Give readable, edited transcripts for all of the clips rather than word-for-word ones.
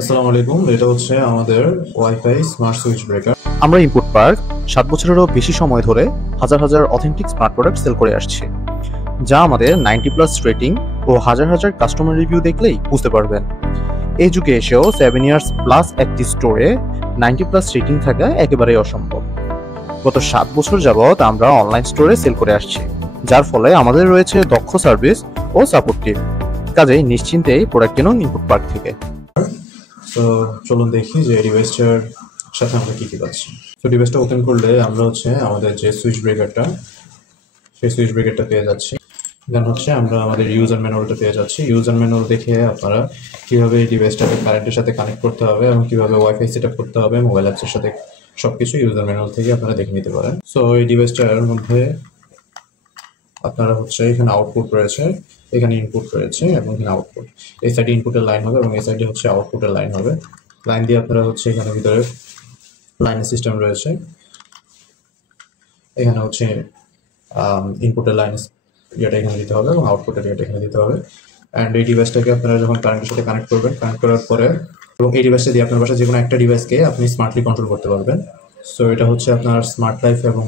আসসালামু আলাইকুম। এটা হচ্ছে আমাদের ওয়াইফাই স্মার্ট সুইচ ব্রেকার। আমরা ইনপুট পার্ক 7 বছরেরও বেশি সময় ধরে হাজার হাজার অথেন্টিক স্মার্ট প্রোডাক্ট সেল করে আসছি, যা আমাদের 90+ রেটিং ও হাজার হাজার কাস্টমার রিভিউ দেখলেই বুঝতে পারবেন। এই যুগে এসেও 7 ইয়ার্স প্লাস একটি স্টোরে 90+ রেটিং থাকা একেবারেই অসম্ভব। গত 7 বছর যাবৎ আমরা অনলাইন স্টোরে সেল করে আসছি, যার ফলে আমাদের রয়েছে দক্ষ সার্ভিস ও সাপোর্ট টিম। কাজেই নিশ্চিন্তেই প্রোডাক্ট কিনুন ইনপুট পার্ক থেকে। তো চলুন দেখি যে ডিভাইসটার সাথে আমরা কি কি পাচ্ছি। তো ডিভাইসটা ওপেন করলে আমরা হচ্ছে আমাদের যে সুইচ ব্রেকারটা, সেই সুইচ ব্রেকারটা পেয়ে যাচ্ছি। দেন হচ্ছে আমরা আমাদের ইউজার ম্যানুয়ালটা পেয়ে যাচ্ছি। ইউজার ম্যানুয়াল দেখে আপনারা কীভাবে এই ডিভাইসটাকে কারেন্টের সাথে কানেক্ট করতে হবে এবং কীভাবে ওয়াইফাই সেট আপ করতে হবে মোবাইল অ্যাপসের সাথে সব কিছু ইউজার ম্যানুয়াল থেকে আপনারা দেখে নিতে পারেন। সো এই ডিভাইসটার মধ্যে আপনারা হচ্ছে এখানে আউটপুট রয়েছে, এখানে ইনপুট রয়েছে এবং এখানে আউটপুট। এই সাইডে ইনপুটের লাইন হবে এবং এই সাইডে হচ্ছে আউটপুটের লাইন হবে। লাইন দিয়ে আপনারা হচ্ছে এখানে ভিতরে লাইনের সিস্টেম রয়েছে। এখানে হচ্ছে ইনপুটের লাইন ইয়েটা এখানে দিতে হবে এবং আউটপুটের ইয়েটা এখানে দিতে হবে। অ্যান্ড এই ডিভাইসটাকে আপনারা যখন কারেন্টের সাথে কানেক্ট করবেন, কানেক্ট করার পরে এবং এই ডিভাইসটা দিয়ে আপনার বাসায় যে কোনো একটা ডিভাইসকে আপনি স্মার্টলি কন্ট্রোল করতে পারবেন। সো এটা হচ্ছে আপনার স্মার্ট লাইফ এবং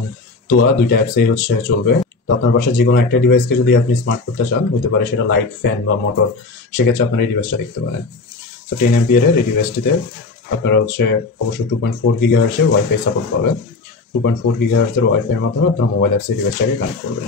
তোয়া দুইটা অ্যাপসেই হচ্ছে চলবে। তো আপনার বাসায় যে কোনো একটা ডিভাইসকে যদি আপনি স্মার্ট করতে চান, হতে পারে সেটা লাইট, ফ্যান বা মোটর, সেক্ষেত্রে আপনারা এই ডিভাইসটা দেখতে পারেন। তো 10 এমপিয়ারের এই ডিভাইসটিতে আপনারা হচ্ছে অবশ্যই 2.4 গিগাহার্টজের ওয়াইফাই সাপোর্ট পাবেন। 2.4 গিগাহার্টজের ওয়াইফাইয়ের মাধ্যমে আপনারা মোবাইল অ্যাপসে ডিভাইসটাকে কানেক্ট করবেন।